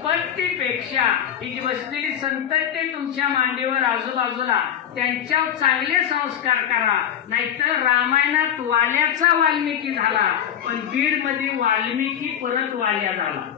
संपत्तीपेक्षा ही जी बसलेली संतती तुमच्या मांडीवर आजूबाजूला त्यांच्यावर चांगले संस्कार करा. नाहीतर रामायणात वाल्याचा वाल्मिकी झाला, पण बीड मध्ये वाल्मिकी परत वाल्या झाला.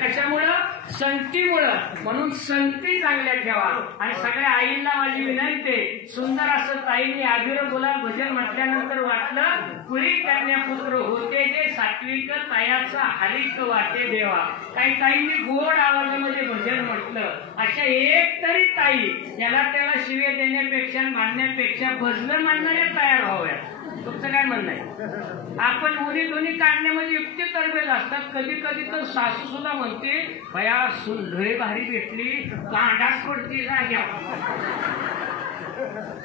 कशामुळं? संगतीमुळं. म्हणून संगती चांगल्या ठेवा. आणि सगळ्या आईंना माझी विनंती, सुंदर असं ताईंनी आबिर गुलाल भजन म्हटल्यानंतर वाटलं, पुरी कन्यापुत्र होते जे सात्विक तायाचा हरिक वाटे देवा. काही ताईंनी गोड आवाजामध्ये भजन म्हटलं. अशा एक तरी ताई याला त्याला शिवे देण्यापेक्षा भांडण्यापेक्षा भजन म्हणणाऱ्या तयार व्हाव्या. तुमचं काय म्हणणं आहे? आपण उरी दोन्ही काढण्यामध्ये युक्ती तरबेज असतात. कधी कधी तर सासू सुद्धा म्हणते, भया सुंदर भारी भेटली, कांडाच पडती जाग्या.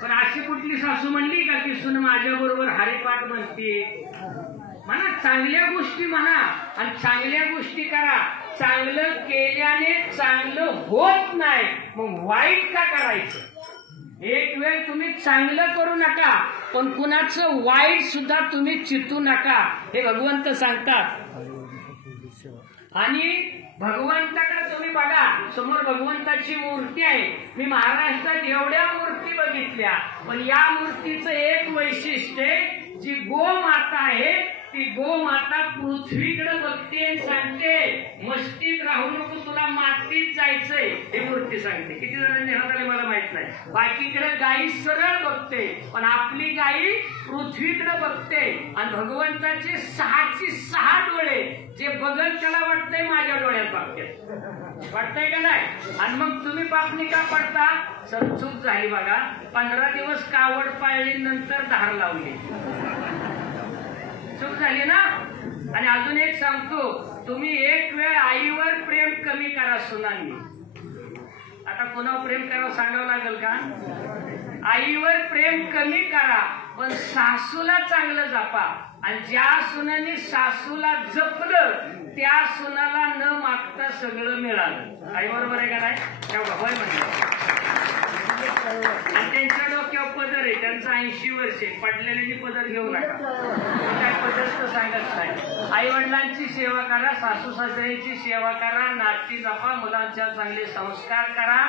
पण अशी कुठली सासू म्हणली का की सुन माझ्या बरोबर हरिपाठ म्हणते? म्हणा चांगल्या गोष्टी म्हणा आणि चांगल्या गोष्टी करा. चांगलं केल्याने चांगलं होत नाही, मग वाईट का करायचं? एक वेळ तुम्ही चांगलं करू नका, पण कुणाचं वाईट सुद्धा तुम्ही चितू नका, हे भगवंत सांगतात. आणि भगवंताकडे तुम्ही बघा, समोर भगवंताची मूर्ती आहे. मी महाराष्ट्रात एवढ्या मूर्ती बघितल्या, पण या मूर्तीचं एक वैशिष्ट्य आहे, जी गोमाता आहे ती गोमाता पृथ्वीकडे बघते आणि सांगते, मस्तीत राहू नको, तुला मातीत जायचंय. ही मूर्ती सांगते. किती जणांनी हात आले मला माहित नाही. बाकीकडे गायी सरळ बघते, पण आपली गायी पृथ्वीकडे बघते. आणि भगवंताचे 6 डोळे, जे बघत त्याला वाटतंय माझ्या डोळ्यात बघते. वाटतंय का नाही? आणि मग तुम्ही पापणी का पडता? चूक झाली बघा. 15 दिवस कावड पाळली, नंतर धार लावली. चूक झाली ना? आणि अजून एक सांगतो, तुम्ही एक वेळ आईवर प्रेम कमी करा सुनांनी. आता कोणावर प्रेम करावं सांगावं लागेल का? आईवर प्रेम कमी करा, पण सासूला चांगलं जपा. आणि ज्या सुनांनी सासूला जपलं त्या सुनाला न मागता सगळं मिळालं. आई बरोबर आहे का नाही? तेव्हा होय म्हणलं. आणि त्यांच्या डोक्यावर पदर आहे, त्यांचं 80 वर्ष आहे. पडलेल्याची पदर घेऊ नका, काय पदर तर सांगत नाही. आई वडिलांची सेवा करा, सासू सासऱ्यांची सेवा करा, नाती जपा, मुलांच्या चांगले संस्कार करा.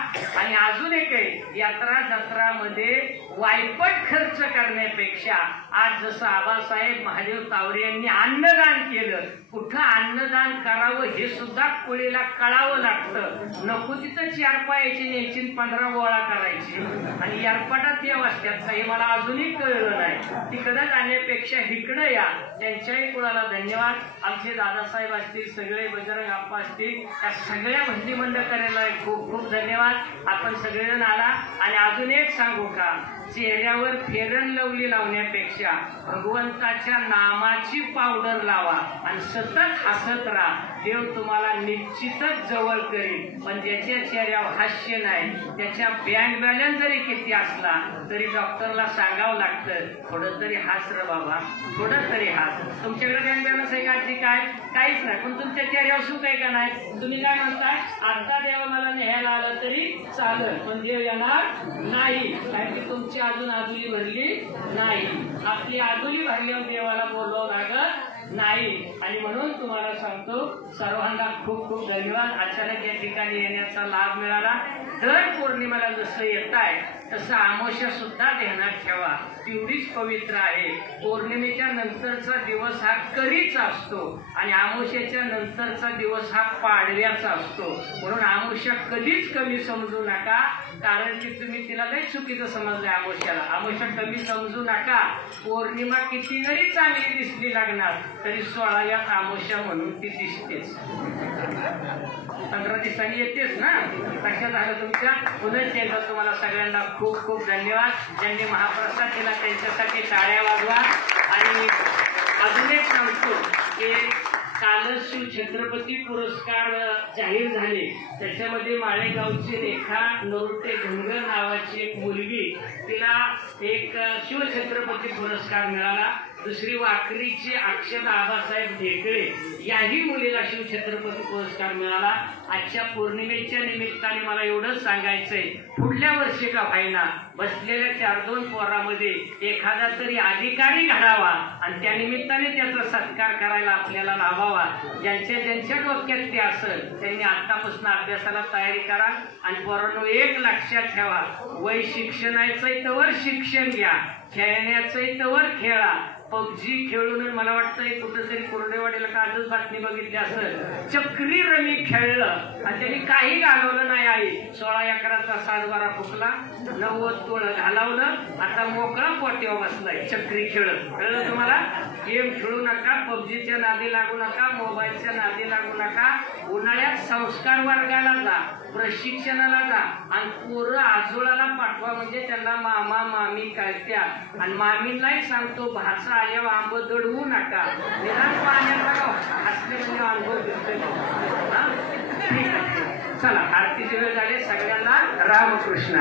आणि अजून एक आहे, यात्रा जत्रामध्ये वायपट खर्च करण्यापेक्षा आज जसं आबासाहेब महादेव तावरे यांनी अन्नदान केलं, कुठं अन्नदान करावं हे सुद्धा कोळीला कळावं लागतं. नको तिथं 4 पायाची न्यायची, 15 गोळा करायची आणि एअरपोर्टात या वाजत्यात. हे मला अजूनही कळलं नाही. तिकडं जाण्यापेक्षा इकडं या. त्यांच्याही कुणाला धन्यवाद. आमचे दादासाहेब असतील, सगळे बजरंग आप्पा असतील, या सगळ्या भजनी मंडळाला खूप खूप धन्यवाद. आपण सगळेजण आला. आणि अजून एक सांगू का, चेहऱ्यावर फेरन लवली लावण्यापेक्षा भगवंताच्या नामाची पावडर लावा आणि सतत हसत राहा. देव तुम्हाला निश्चितच जवळ करील. पण ज्याच्या चेहऱ्यावर हास्य नाही, त्याच्या बँक बॅलन्स जरी किती असला तरी डॉक्टरला सांगावं लागतं, थोडं तरी हास रे बाबा, थोडं तरी हास. तुमच्याकडे बँक बॅलन्स आहे का? आधी काय काहीच नाही, पण तुमच्या चेहऱ्यावर सुख आहे का नाही? तुम्ही काय म्हणताय? आता देवा मला न्यायला आलं तरी चालेल, पण देव येणार नाही, कारण की तुमची अजून आदुली भरली नाही. आपली आदुली भरल्यावर देवाला बोलवावं लागत नाही. आणि म्हणून तुम्हाला सांगतो, सर्वांना खूप खूप धन्यवाद. अचानक या ठिकाणी येण्याचा लाभ मिळाला. दर पौर्णिमेला जसं येत आहे तसं अमावस्या सुद्धा ध्यानात ठेवा, तेवढीच पवित्र आहे. पौर्णिमेच्या नंतरचा दिवस हा करीचा असतो आणि अमावस्येच्या नंतरचा दिवस हा पाडव्याचा असतो. म्हणून अमावस्या कधीच कमी समजू नका, कारण की तुम्ही तिला लई चुकीचं समजलंय. अमावस्या कमी समजू नका. पौर्णिमा किती जरी चांगली दिसली लागणार तरी 16व्यात अमावस्या म्हणून ती दिसतेच. 15 दिवसांनी येतेच ना. लक्षात झालं तुमच्या? पुनश्च एकदा तुम्हाला सगळ्यांना खूप खूप धन्यवाद. ज्यांनी महाप्रसाद केला त्यांच्यासाठी टाळ्या वाजवा. आणि अजून एक सांगतो की कालच शिव छत्रपती पुरस्कार जाहीर झाले. त्याच्यामध्ये माळेगावची रेखा नरोटे धनगर नावाची एक मुलगी, तिला एक शिवछत्रपती पुरस्कार मिळाला. दुसरी वाकरीची अक्षर आबासाहेब ढेकळे याही मुलीला शिवछत्रपती पुरस्कार मिळाला. आजच्या पौर्णिमेच्या निमित्ताने मला एवढंच सांगायचंय, पुढल्या वर्षी का व्हायना बसलेल्या 4-2 पोरामध्ये एखादा तरी अधिकारी घडावा आणि त्या निमित्ताने त्याचा सत्कार करायला आपल्याला लावावा. ज्यांच्या डोक्यात ते असेल त्यांनी आतापासून अभ्यासाला तयारी करा. आणि पोरांनो, एक लक्षात ठेवा, वय शिक्षणाचंय तवर शिक्षण घ्या, खेळण्याचंय तवर खेळा. पबजी खेळून मला वाटतं कुठंतरी कुर्डेवाडीला का आजच बातमी बघितली असं चक्री रमी खेळलं आणि त्यांनी काही घालवलं नाही. आई 16 एकराचा 7-12 फुकला, 90 तोळ घालवलं, आता मोकळा पोट्यावर बसलाय चक्री खेळत. कळलं तुम्हाला? गेम खेळू नका, पबजीच्या नादी लागू नका, मोबाईलच्या नादी लागू नका. उन्हाळ्यात संस्कार वर्गाला जा, प्रशिक्षणाला जा आणि पोरं आजोळाला पाठवा, म्हणजे त्यांना मामा मामी कळत्या. आणि मामीलाही सांगतो, भाचा आल्यावर आंब दडवू नका, निदान पाण्याचा असले म्हणजे अनुभव दिसतोय. चला, आरतीची वेळ झाली. सगळ्यांना रामकृष्ण.